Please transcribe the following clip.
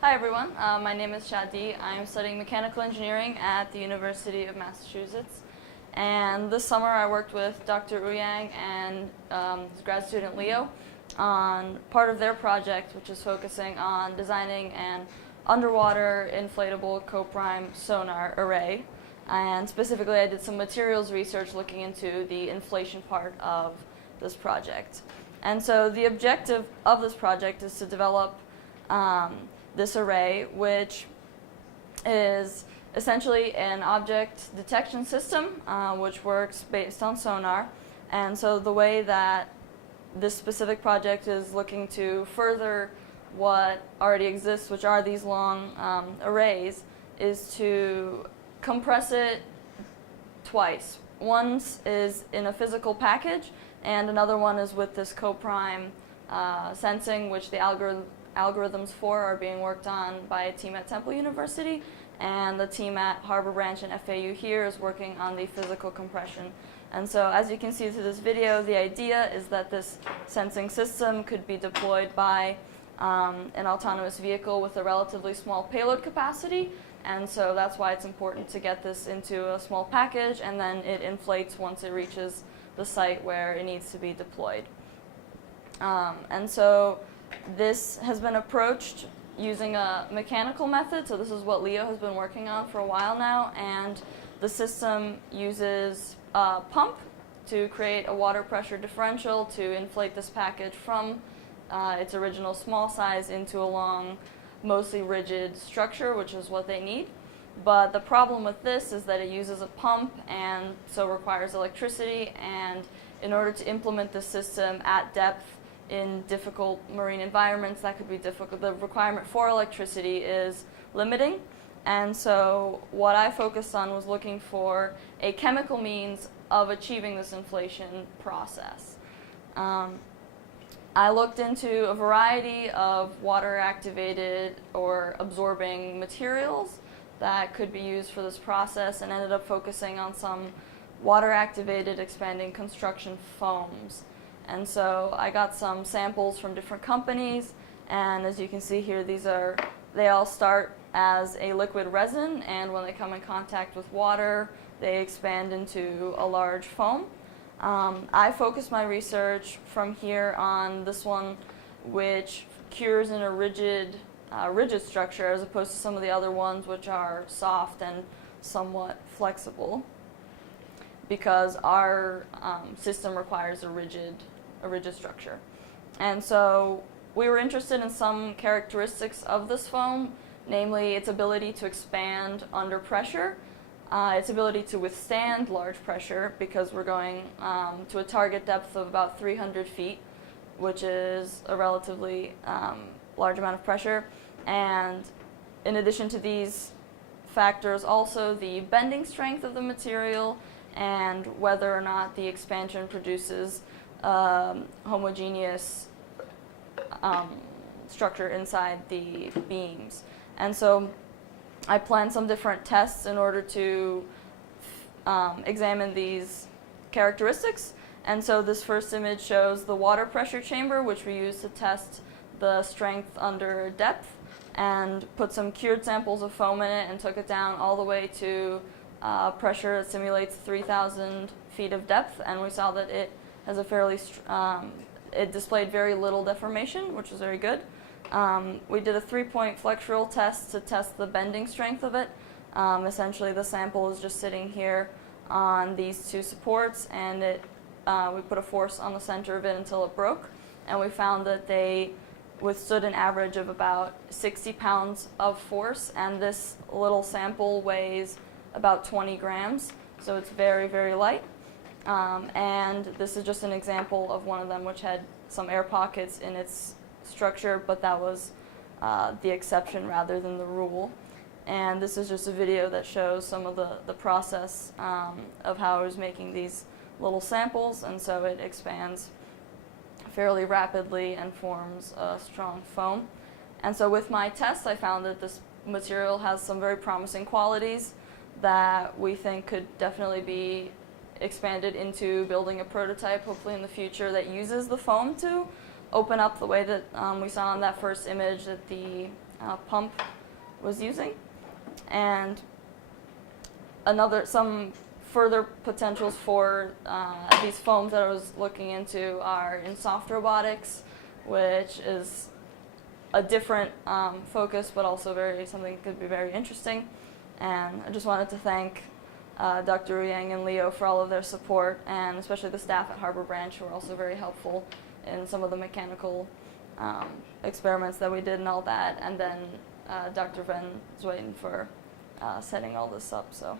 Hi everyone, my name is Shadi. I'm studying mechanical engineering at the University of Massachusetts. And this summer I worked with Dr. Uyang and his grad student Leo on part of their project, which is focusing on designing an underwater inflatable coprime sonar array. And specifically I did some materials research looking into the inflation part of this project. And so the objective of this project is to develop this array, which is essentially an object detection system which works based on sonar. And so the way that this specific project is looking to further what already exists, which are these long arrays, is to compress it twice. One is in a physical package, and another one is with this coprime sensing, which the algorithms for are being worked on by a team at Temple University, and the team at Harbor Branch and FAU here is working on the physical compression. And so as you can see through this video, the idea is that this sensing system could be deployed by an autonomous vehicle with a relatively small payload capacity, and so that's why it's important to get this into a small package, and then it inflates once it reaches the site where it needs to be deployed. And so this has been approached using a mechanical method, so this is what Leo has been working on for a while now, and the system uses a pump to create a water pressure differential to inflate this package from its original small size into a long, mostly rigid structure, which is what they need. But the problem with this is that it uses a pump and so requires electricity, and in order to implement the system at depth in difficult marine environments, that could be difficult. The requirement for electricity is limiting, and so what I focused on was looking for a chemical means of achieving this inflation process. I looked into a variety of water-activated or absorbing materials that could be used for this process, and ended up focusing on some water-activated expanding construction foams. And so I got some samples from different companies, and as you can see here, they all start as a liquid resin, and when they come in contact with water, they expand into a large foam. I focused my research from here on this one, which cures in a rigid structure, as opposed to some of the other ones which are soft and somewhat flexible, because our system requires a rigid structure. And so we were interested in some characteristics of this foam, namely its ability to expand under pressure, its ability to withstand large pressure, because we're going to a target depth of about 300 feet, which is a relatively large amount of pressure. And in addition to these factors, also the bending strength of the material and whether or not the expansion produces homogeneous structure inside the beams. And so I planned some different tests in order to examine these characteristics. And so this first image shows the water pressure chamber, which we use to test the strength under depth, and put some cured samples of foam in it and took it down all the way to pressure that simulates 3,000 feet of depth, and we saw that it has a fairly, it displayed very little deformation, which was very good. We did a 3-point flexural test to test the bending strength of it. Essentially the sample is just sitting here on these two supports, and we put a force on the center of it until it broke, and we found that they withstood an average of about 60 pounds of force, and this little sample weighs about 20 grams, so it's very, very light. And this is just an example of one of them, which had some air pockets in its structure, but that was the exception rather than the rule. And this is just a video that shows some of the process of how I was making these little samples, and so it expands fairly rapidly and forms a strong foam. And so with my tests, I found that this material has some very promising qualities that we think could definitely be expanded into building a prototype, hopefully in the future, that uses the foam to open up the way that we saw in that first image, that the pump was using. And some further potentials for these foams that I was looking into are in soft robotics, which is a different focus, but also something that could be very interesting. And I just wanted to thank Dr. Yang and Leo for all of their support, and especially the staff at Harbor Branch, who were also very helpful in some of the mechanical experiments that we did and all that. And then Dr. Van Zweden for setting all this up. So